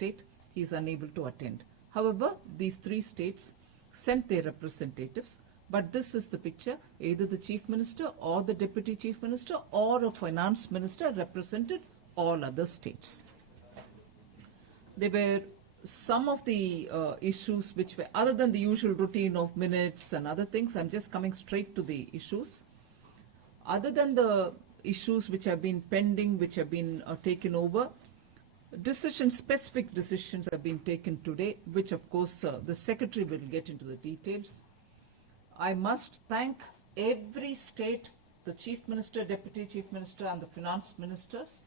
state, he is unable to attend. However, these 3 states sent their representatives, but this is the picture. Either the Chief Minister or the Deputy Chief Minister or a Finance Minister represented all other states. There were some of the issues which were, other than the usual routine of minutes and other things, I'm just coming straight to the issues. Other than the issues which have been pending, which have been taken over, specific decisions have been taken today, which of course the Secretary will get into the details. I must thank every state, the Chief Minister, Deputy Chief Minister and the Finance Ministers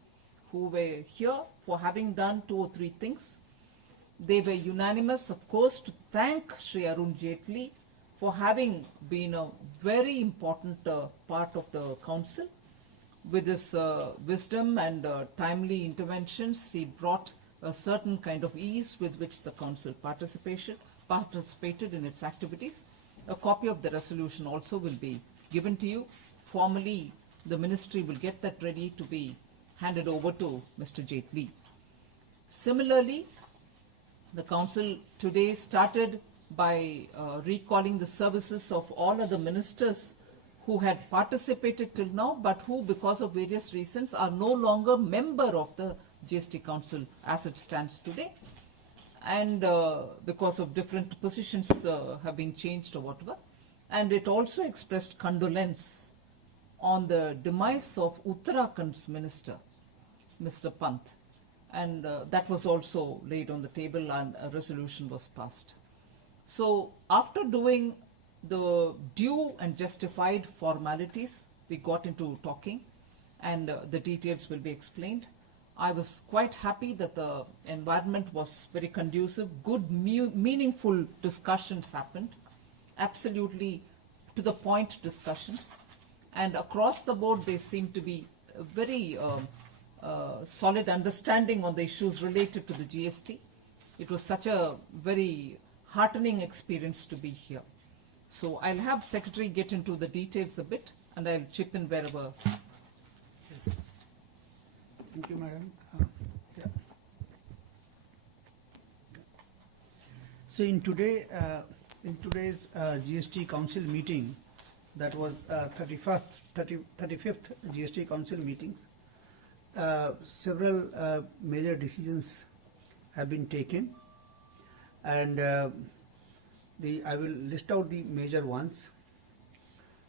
who were here for having done 2 or 3 things. They were unanimous, of course, to thank Shri Arun Jaitley for having been a very important part of the Council. With his wisdom and timely interventions, he brought a certain kind of ease with which the Council participated in its activities. A copy of the resolution also will be given to you. Formally, the Ministry will get that ready to be handed over to Mr. Jaitley. Similarly, the Council today started by recalling the services of all other ministers who had participated till now, but who, because of various reasons, are no longer member of the GST Council as it stands today. And because of different positions have been changed or whatever. And it also expressed condolence on the demise of Uttarakhand's minister, Mr. Pant. And that was also laid on the table and a resolution was passed. So after doing the due and justified formalities, we got into talking and the details will be explained. I was quite happy that the environment was very conducive. Good, meaningful discussions happened. Absolutely to the point discussions. And across the board, there seemed to be a very solid understanding on the issues related to the GST. It was such a very heartening experience to be here. So I'll have Secretary get into the details a bit and I'll chip in wherever. Thank you, Madam. So in today's GST Council meeting, that was 35th GST Council meetings, several major decisions have been taken, and I will list out the major ones.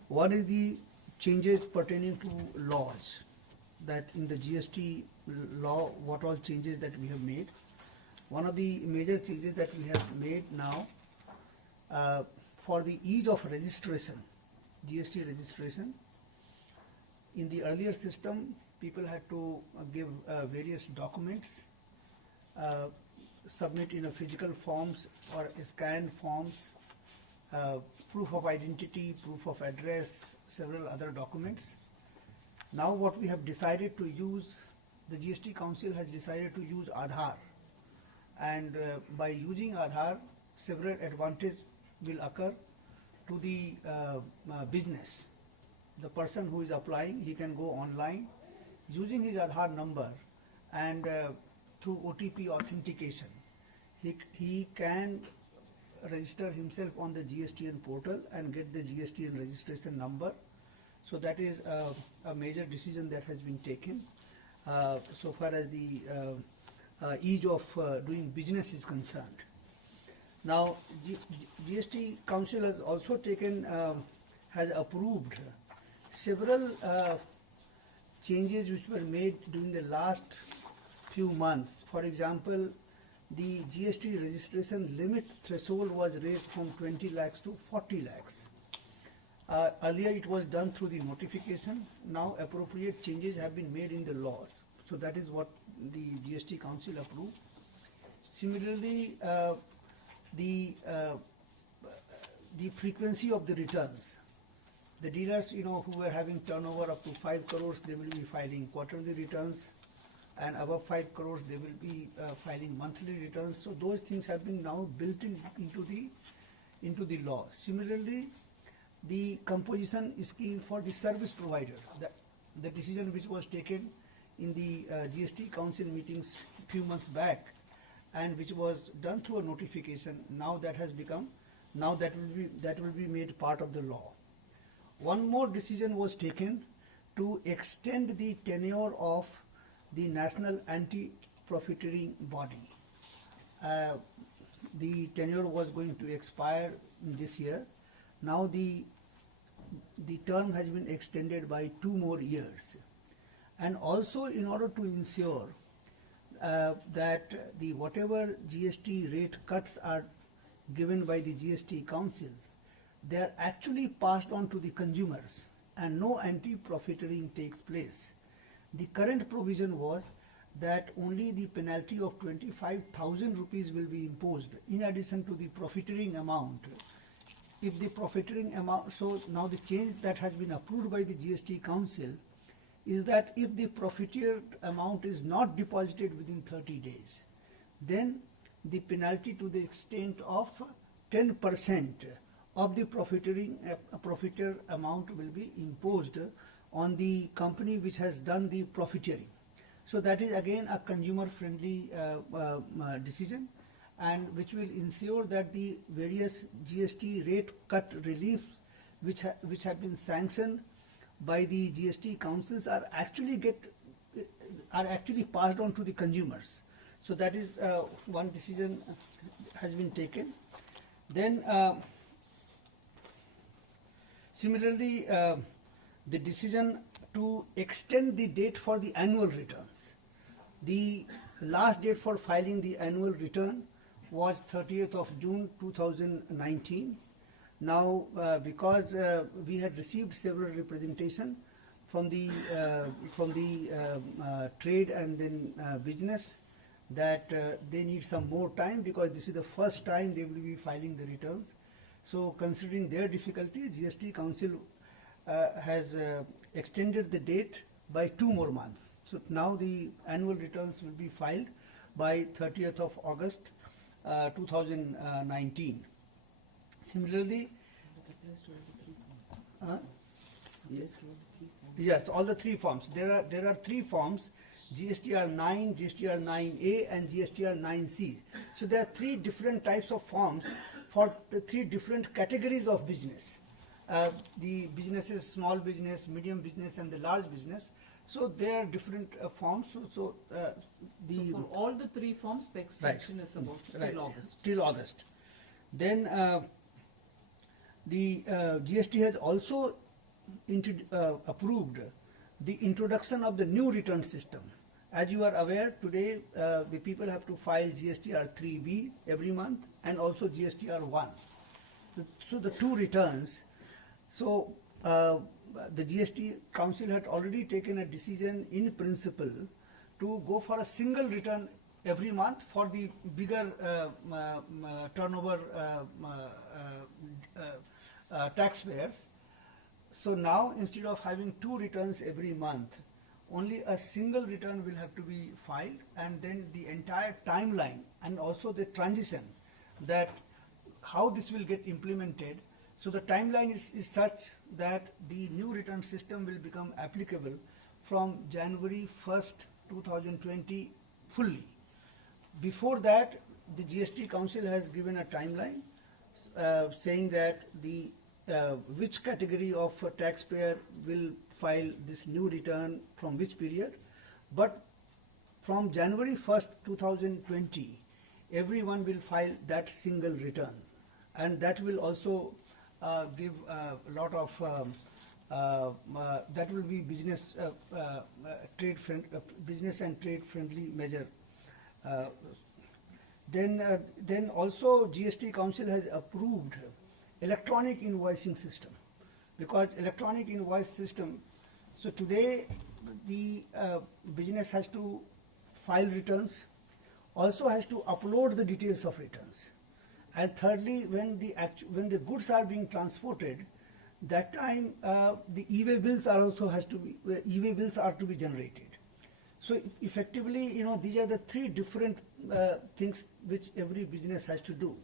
One is the changes pertaining to laws, that in the GST law, what all changes that we have made. One of the major changes that we have made now for the ease of registration, GST registration. In the earlier system, people had to give various documents, submit in a physical forms or scanned forms, proof of identity, proof of address, several other documents. Now what we have decided to use, the GST Council has decided to use Aadhaar, and by using Aadhaar, several advantages will occur to the business. The person who is applying, he can go online using his Aadhaar number, and through OTP authentication, he can register himself on the GSTN portal and get the GSTN registration number. So that is a major decision that has been taken so far as the ease of doing business is concerned. Now, GST Council has also taken, has approved several changes which were made during the last few months. For example, the GST registration limit threshold was raised from 20 lakhs to 40 lakhs. Earlier it was done through the notification. Now appropriate changes have been made in the laws. So that is what the GST Council approved. Similarly, the frequency of the returns. The dealers, who were having turnover up to 5 crores, they will be filing quarterly returns, and above 5 crores, they will be filing monthly returns. So those things have been now built into the law. Similarly, the composition scheme for the service providers, the decision which was taken in the GST Council meetings a few months back, and which was done through a notification, now that has become, now that will be made part of the law. One more decision was taken to extend the tenure of the National Anti-Profiteering Body. The tenure was going to expire this year. Now the term has been extended by 2 more years. And also, in order to ensure that the whatever GST rate cuts are given by the GST Council, they are actually passed on to the consumers and no anti-profiteering takes place. The current provision was that only the penalty of 25,000 rupees will be imposed in addition to the profiteering amount. If the profiteering amount, so now the change that has been approved by the GST Council is that if the profiteered amount is not deposited within 30 days, then the penalty to the extent of 10% of the profiteer amount will be imposed on the company which has done the profiteering. So that is again a consumer-friendly decision, and which will ensure that the various GST rate cut reliefs which have been sanctioned by the GST councils are actually passed on to the consumers. So that is one decision has been taken. Then similarly, the decision to extend the date for the annual returns. The last date for filing the annual return was 30th of June 2019. Now, because we had received several representation from the trade and then business that they need some more time because this is the first time they will be filing the returns. So, considering their difficulty, GST Council has extended the date by 2 more months. So now the annual returns will be filed by 30th of August 2019. Similarly, yes, all the 3 forms. There are 3 forms: GSTR 9, GSTR 9A, and GSTR 9C. So there are 3 different types of forms for the 3 different categories of business. The businesses, small business, medium business, and the large business. So there are different forms. So for all the 3 forms, the extension is about till August. Till August. Then the GST has also approved the introduction of the new return system. As you are aware, today the people have to file GSTR 3B every month and also GSTR 1. So the 2 returns. So the GST Council had already taken a decision in principle to go for a single return every month for the bigger turnover taxpayers. So now, instead of having 2 returns every month, only a single return will have to be filed, and then the entire timeline and also the transition, that how this will get implemented. So the timeline is such that the new return system will become applicable from January 1st, 2020 fully. Before that, the GST Council has given a timeline saying that the which category of taxpayer will file this new return from which period. But from January 1st, 2020, everyone will file that single return, and that will also give a lot of that will be business business and trade friendly measure. Then also GST Council has approved electronic invoicing system, because electronic invoice system, so today the business has to file returns, also has to upload the details of returns, and thirdly, when the goods are being transported, that time the e-way bills are also e-way bills are to be generated. So effectively, these are the 3 different things which every business has to do.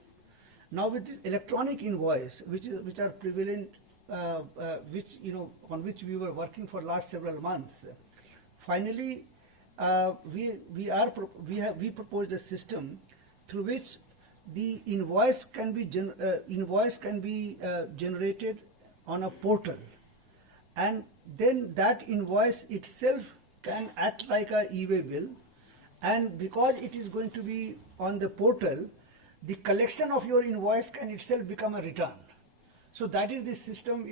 Now with this electronic invoice, which are prevalent, on which we were working for last several months, finally we proposed a system through which the invoice can be generated on a portal, and then that invoice itself can act like a e-way bill, and because it is going to be on the portal, the collection of your invoice can itself become a return. So that is the system.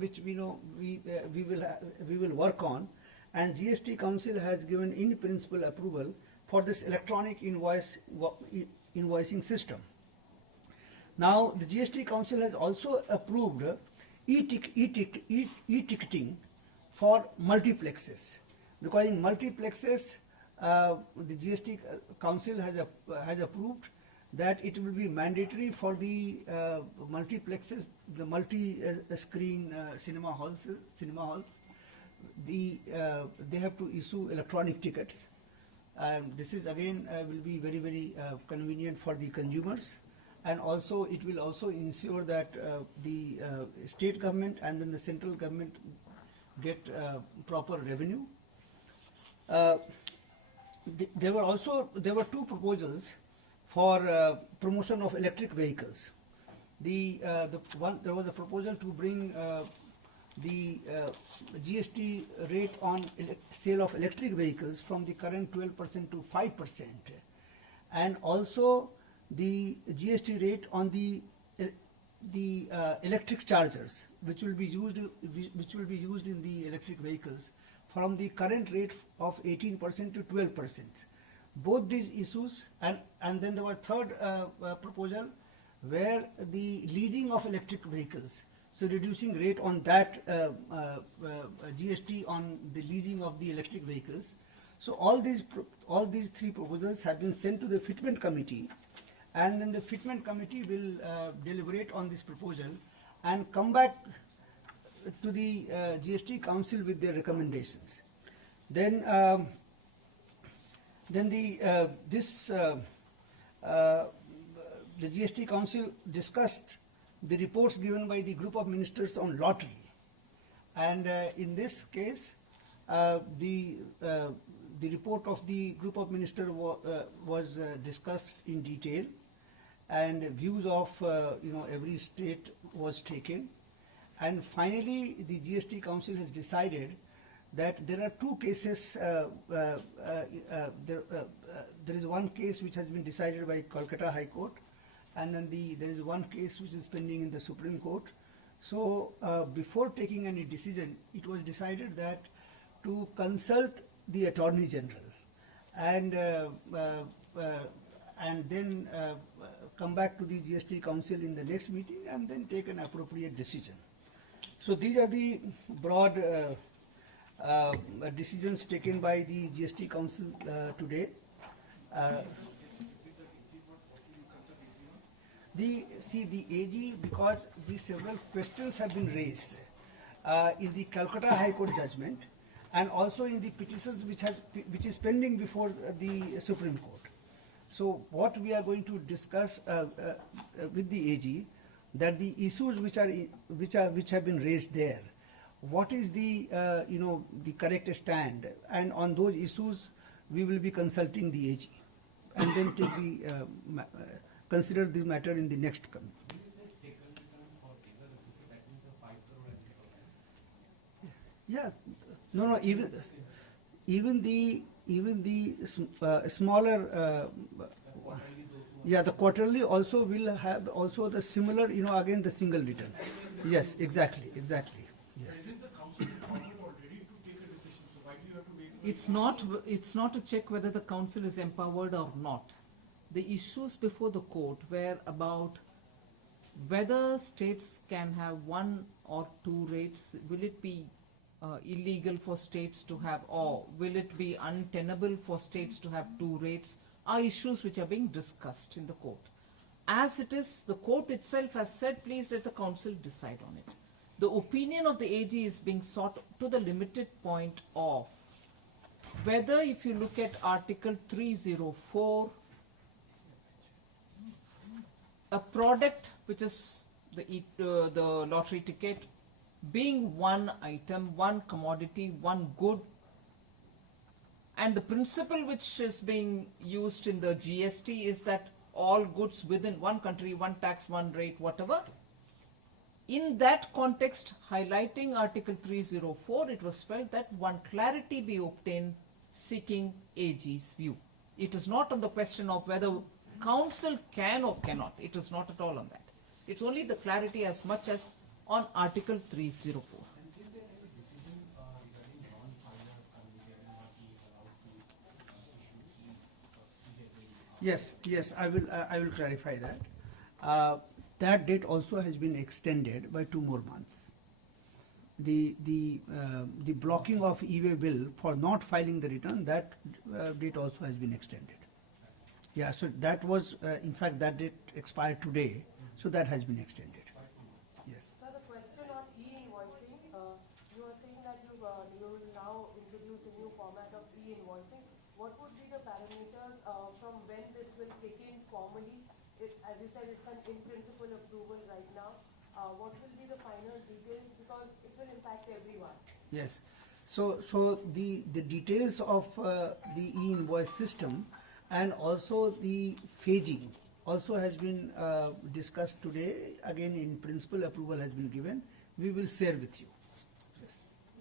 Which we know we will work on, and GST Council has given in principle approval for this electronic invoicing system. Now the GST Council has also approved e-ticketing for multiplexes, because in multiplexes the GST Council has approved that it will be mandatory for the multiplexes, the multi-screen cinema halls. They have to issue electronic tickets. This is again will be very, very convenient for the consumers, and also it will also ensure that the state government and then the central government get proper revenue. There were two proposals for promotion of electric vehicles. There was a proposal to bring the GST rate on sale of electric vehicles from the current 12% to 5%, and also the GST rate on the electric chargers, which will be used in the electric vehicles, from the current rate of 18% to 12%. Both these issues, and then there was third proposal where the leasing of electric vehicles, so reducing rate on that GST on the leasing of the electric vehicles. So all these three proposals have been sent to the Fitment Committee, and then the Fitment Committee will deliberate on this proposal and come back to the GST Council with their recommendations. Then the GST Council discussed the reports given by the group of ministers on lottery, and in this case the report of the group of ministers was discussed in detail, and views of every state was taken, and finally the GST Council has decided that there are two cases. There is one case which has been decided by Kolkata High Court, and then there is one case which is pending in the Supreme Court. So before taking any decision, it was decided that to consult the Attorney General and then come back to the GST Council in the next meeting and then take an appropriate decision. So these are the broad decisions taken by the GST Council today. The AG, because the several questions have been raised in the Calcutta High Court judgment, and also in the petitions which is pending before the Supreme Court. So what we are going to discuss with the AG, that the issues which have been raised there, what is the the correct stand, and on those issues we will be consulting the AG, and then take the consider the matter in the next committee. Yeah, no, even the smaller, yeah, the quarterly also will have also the similar, again the single return. Yes, exactly, yes. It's not to check whether the council is empowered or not. The issues before the court were about whether states can have one or two rates. Will it be illegal for states to have, or will it be untenable for states to have two rates, are issues which are being discussed in the court. As it is, the court itself has said, please let the council decide on it. The opinion of the AG is being sought to the limited point of whether, if you look at Article 304, a product which is the lottery ticket being one item, one commodity, one good, And the principle which is being used in the GST is that all goods within one country, one tax, one rate, whatever. In that context, highlighting Article 304, it was felt that one clarity be obtained seeking AG's view. It is not on the question of whether Council can or cannot. It is not at all on that. It's only the clarity as much as on Article 304. Yes, yes, I will clarify that. That date also has been extended by 2 more months. The blocking of e-way bill for not filing the return, that date also has been extended. Yeah, so that was, in fact, that date expired today, so that has been extended. Yes. Sir, the question on e-invoicing, you are saying that you will now introduce a new format of e-invoicing. What would be the parameters from when this will kick in formally? As you said, it's an in-principle approval right now. What will be the final details? Because it will impact everyone. Yes. So the details of the e-invoice system and also the phasing also has been discussed today. Again, in principle, approval has been given. We will share with you. Yes.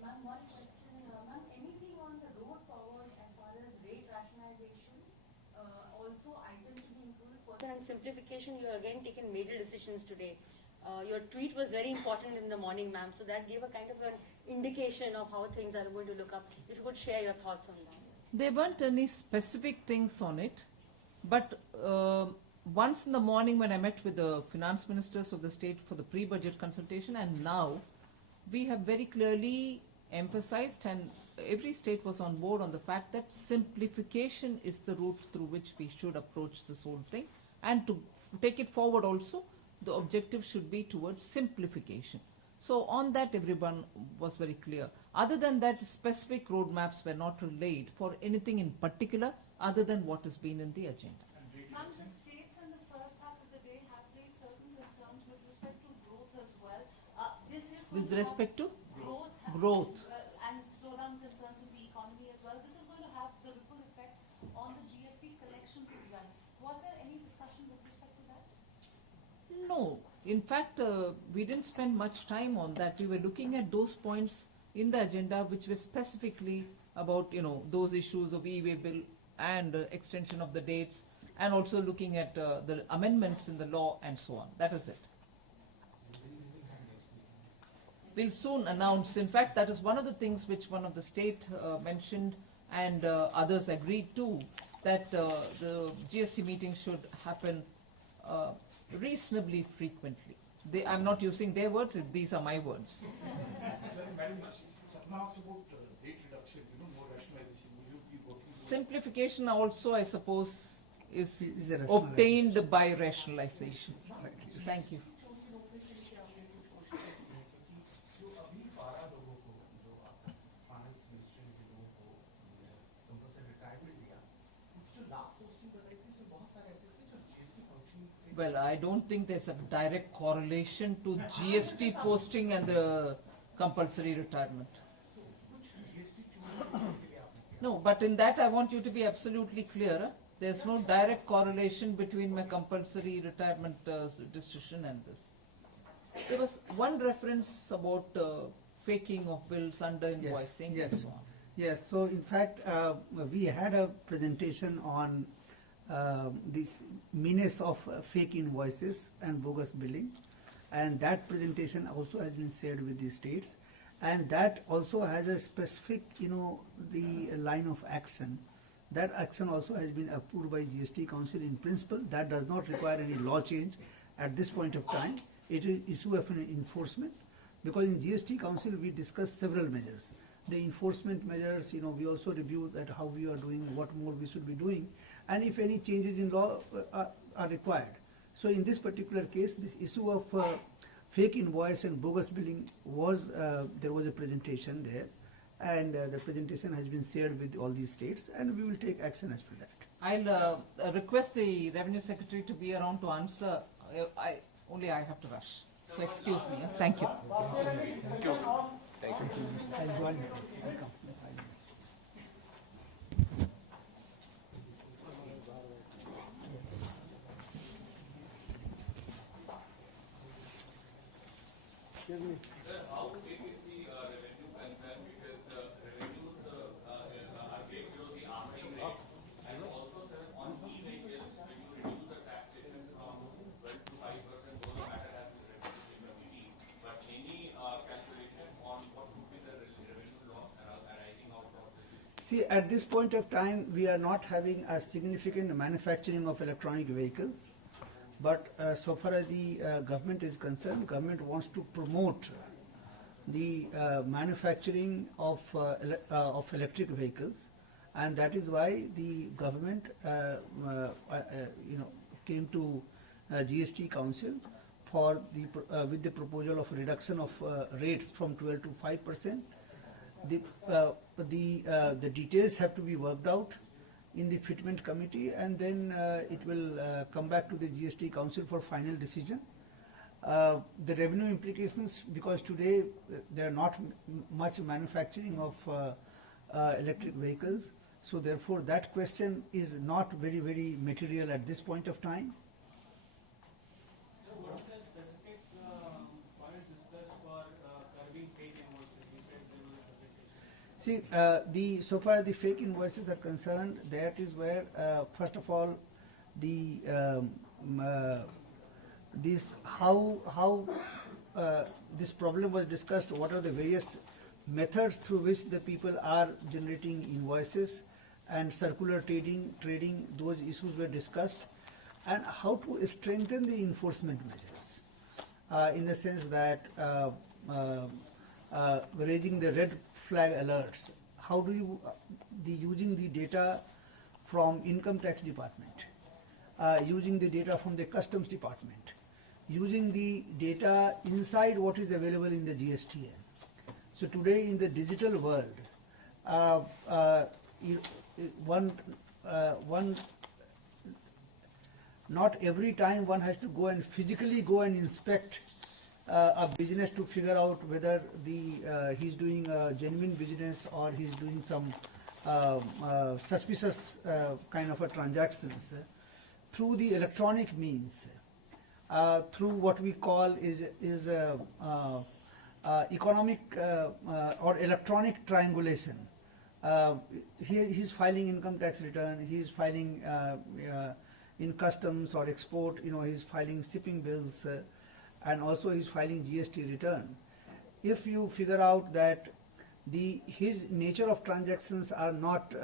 Ma'am, one question. Ma'am, anything on the road forward as far as rate rationalization? Also, items to be included further and simplification. You have again taken major decisions today. Your tweet was very important in the morning, ma'am. So that gave a kind of an indication of how things are going to look up. If you could share your thoughts on that. There weren't any specific things on it, but once in the morning when I met with the finance ministers of the state for the pre-budget consultation, and now we have very clearly emphasized, and every state was on board on the fact that simplification is the route through which we should approach this whole thing, and to take it forward also, the objective should be towards simplification. So on that, everyone was very clear. Other than that, specific roadmaps were not relayed for anything in particular other than what has been in the agenda. Ma'am, the states in the first half of the day have raised certain concerns with respect to growth as well. This is going With to respect to have growth. And slowdown concerns in the economy as well. This is going to have the ripple effect on the GST collections as well. Was there any discussion with respect to that? No, in fact, we didn't spend much time on that. We were looking at those points in the agenda which were specifically about, those issues of e-way bill and extension of the dates, and also looking at the amendments in the law and so on. That is it. We'll soon announce. In fact, that is one of the things which one of the state mentioned, and others agreed to, that the GST meeting should happen reasonably frequently. I'm not using their words, these are my words. Madam, Sapna asked about rate reduction, more rationalization. Will you be working towards Simplification also, I suppose, is Is a obtained by rationalization. Right. Thank you. जो अभी 12 लोगों को जो finance ministry के लोगों को compulsory retirement दिया, जो लास्ट पोस्टिंग बताई थी उसमें बहुत सारे ऐसे थे जो जीएसटी फंक्शन से Well, I don't think there's a direct correlation to GST posting and the compulsory retirement. कुछ जीएसटी चोरी के लिए आपने No, but in that I want you to be absolutely clear. There's no direct correlation between my compulsory retirement decision and this. There was one reference about faking of bills, under invoicing, yes. and so on. Yes, so in fact, we had a presentation on this menace of fake invoices and bogus billing, and that presentation also has been shared with the states, and that also has a specific, the line of action. That action also has been approved by GST Council in principle. That does not require any law change at this point of time. It is issue of an enforcement, because in GST Council we discussed several measures. The enforcement measures, we also review that how we are doing, what more we should be doing, and if any changes in law are required. So in this particular case, this issue of fake invoice and bogus billing was, there was a presentation there, and the presentation has been shared with all these states, and we will take action as per that. I'll request the Revenue Secretary to be around to answer. I have to rush. So excuse me. Thank you. I'll join you. Welcome. Sir, how big is the revenue concern? Because revenues are big below the arming rate. And also, sir, on e-vehicles, when you reduce the taxation from 12 to 5%, those matter as the revenue committee. But any calculation on what would be the revenue loss arising out of this? See, at this point of time, we are not having a significant manufacturing of electronic vehicles. But so far as the government is concerned, government wants to promote the manufacturing of electric vehicles, and that is why the government, came to GST Council for the with the proposal of reduction of rates from 12 to 5%. The details have to be worked out in the fitment committee, and then it will come back to the GST Council for final decision. The revenue implications, because today there are not much manufacturing of electric vehicles, so therefore that question is not very, very material at this point of time. So what are the specific points discussed for curbing fake invoices? You said there was a presentation. See, so far the fake invoices are concerned, that is where, first of all, the how this problem was discussed. What are the various methods through which the people are generating invoices, and circular trading, those issues were discussed, and how to strengthen the enforcement measures, in the sense that raising the red flag alerts. How do you, using the data from income tax department, using the data from the customs department, using the data inside what is available in the GSTN. So today in the digital world, not every time one has to go and physically go and inspect a business to figure out whether he's doing a genuine business or he's doing some suspicious kind of a transactions. Through the electronic means, through what we call is economic or electronic triangulation. He's filing income tax return, he's filing in customs or export, he's filing shipping bills, and also he's filing GST return. If you figure out that his nature of transactions are not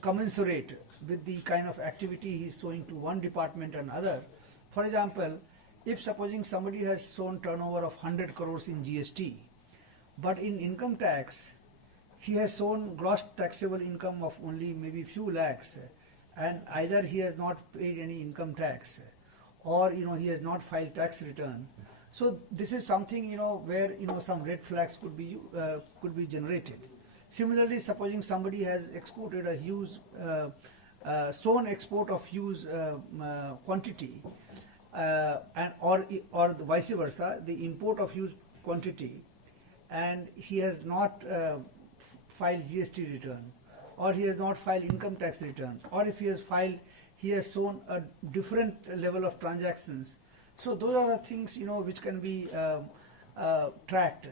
commensurate with the kind of activity he's showing to one department and other. For example, if supposing somebody has shown turnover of 100 crores in GST, but in income tax, he has shown gross taxable income of only maybe few lakhs, and either he has not paid any income tax, or he has not filed tax return. So this is something where some red flags could be generated. Similarly, supposing somebody has exported a huge shown export of huge quantity, and or vice versa, the import of huge quantity, and he has not filed GST return, or he has not filed income tax return, or if he has filed, he has shown a different level of transactions. So those are the things which can be tracked,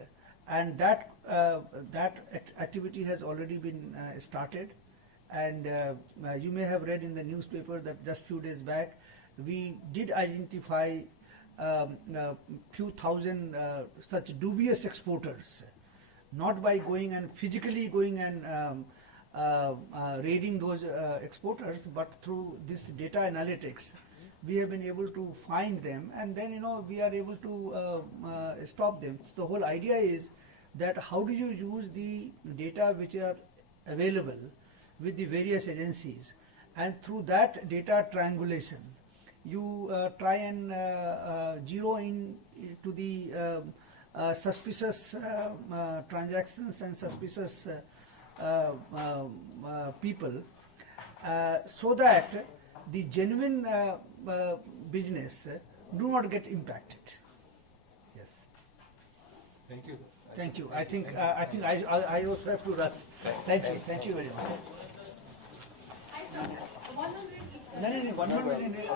and that activity has already been started. And you may have read in the newspaper that just few days back we did identify few thousand such dubious exporters, not by going and physically going and raiding those exporters, but through this data analytics we have been able to find them, and then we are able to stop them. So the whole idea is that how do you use the data which are available with the various agencies, and through that data triangulation you try and zero in to the suspicious transactions and suspicious people, so that the genuine business do not get impacted. Yes. Thank you. Thank you. I think I also have to rush. Thank you. Thank you very much. I saw that. 100 No, 1 minute.